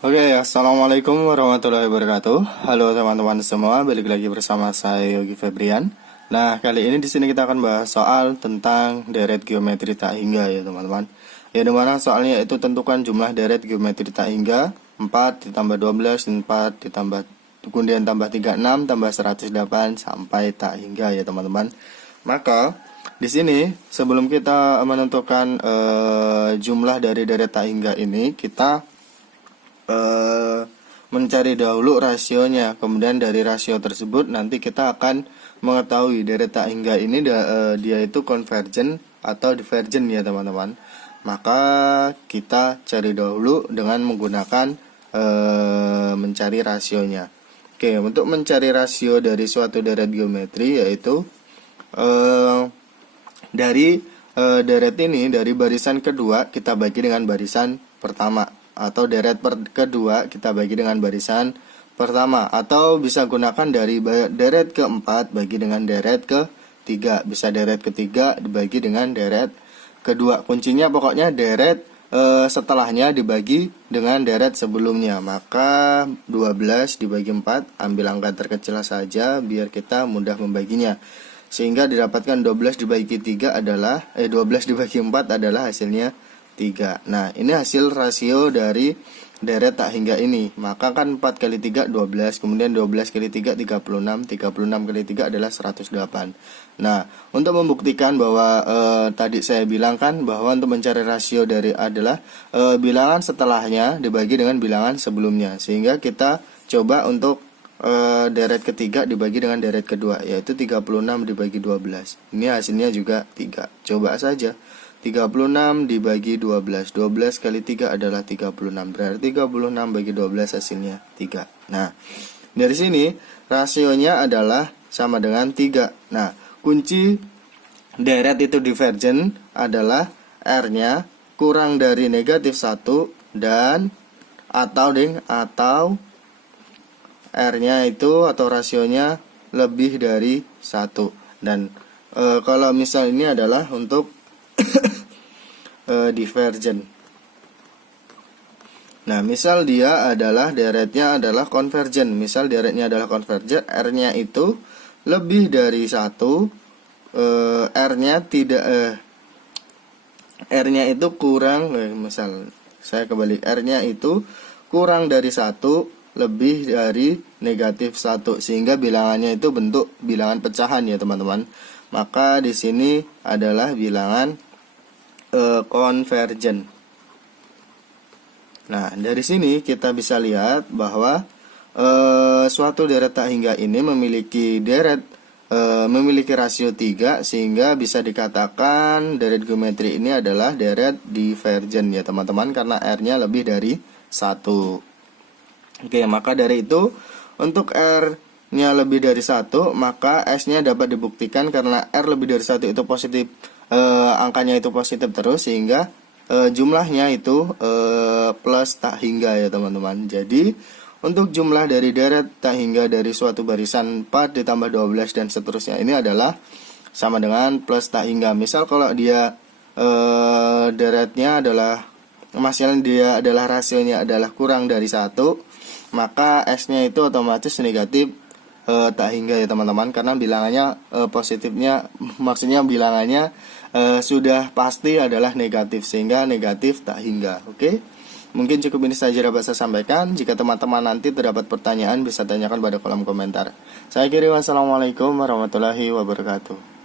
Oke, assalamualaikum warahmatullahi wabarakatuh. Halo teman-teman semua, balik lagi bersama saya Yogi Febrian. Nah, kali ini di sini kita akan bahas soal tentang deret geometri tak hingga ya teman-teman. Ya, dimana soalnya itu tentukan jumlah deret geometri tak hingga 4 ditambah 12 dan 4 ditambah kemudian tambah 36 tambah 108 sampai tak hingga ya teman-teman. Maka di sini sebelum kita menentukan jumlah dari deret tak hingga ini, kita mencari dahulu rasionya. Kemudian dari rasio tersebut nanti kita akan mengetahui deret tak hingga ini dia itu convergent atau divergent ya teman-teman. Maka kita cari dahulu dengan menggunakan mencari rasionya. Oke, untuk mencari rasio dari suatu deret geometri yaitu dari deret ini, dari barisan kedua kita bagi dengan barisan pertama, atau deret kedua kita bagi dengan barisan pertama, atau bisa gunakan dari deret keempat bagi dengan deret ketiga, bisa deret ketiga dibagi dengan deret kedua. Kuncinya pokoknya deret setelahnya dibagi dengan deret sebelumnya. Maka 12 dibagi 4, ambil angka terkecil saja biar kita mudah membaginya. Sehingga didapatkan 12 dibagi 3 adalah 12 dibagi 4 adalah hasilnya 3. Nah, ini hasil rasio dari deret tak hingga ini. Maka kan 4 kali 3 12, kemudian 12 kali 3 36, 36 kali 3 adalah 108. Nah, untuk membuktikan bahwa tadi saya bilang kan bahwa untuk mencari rasio dari adalah bilangan setelahnya dibagi dengan bilangan sebelumnya. Sehingga kita coba untuk deret ketiga dibagi dengan deret kedua, yaitu 36 dibagi 12. Ini hasilnya juga 3. Coba saja. 36 dibagi 12, 12 kali 3 adalah 36, berarti 36 bagi 12 hasilnya 3. Nah, dari sini rasionya adalah sama dengan 3. Nah, kunci deret itu divergent adalah R-nya kurang dari negatif 1 dan atau R-nya itu atau rasionya lebih dari 1. Dan kalau misal ini adalah untuk divergent. Nah, misal dia adalah deretnya adalah convergent. Misal deretnya adalah convergent, R-nya itu lebih dari 1, R-nya tidak R-nya itu kurang, misal saya kembali, R-nya itu kurang dari 1, lebih dari negatif 1, sehingga bilangannya itu bentuk bilangan pecahan ya teman-teman. Maka di sini adalah bilangan convergent. Nah, dari sini kita bisa lihat bahwa suatu deret tak hingga ini memiliki rasio 3, sehingga bisa dikatakan deret geometri ini adalah deret divergent ya teman-teman, karena R-nya lebih dari 1. Oke, maka dari itu untuk R-nya lebih dari 1, maka S-nya dapat dibuktikan karena R lebih dari 1 itu positif, angkanya itu positif terus, sehingga jumlahnya itu plus tak hingga ya teman-teman. Jadi untuk jumlah dari deret tak hingga dari suatu barisan 4 ditambah 12 dan seterusnya ini adalah sama dengan plus tak hingga. Misal kalau dia deretnya adalah dia adalah rasionya adalah kurang dari 1, maka S-nya itu otomatis negatif tak hingga ya teman-teman, karena bilangannya positifnya, maksudnya bilangannya sudah pasti adalah negatif, sehingga negatif tak hingga. Oke, mungkin cukup ini saja dapat saya sampaikan. Jika teman-teman nanti terdapat pertanyaan bisa tanyakan pada kolom komentar. Saya kira wassalamualaikum warahmatullahi wabarakatuh.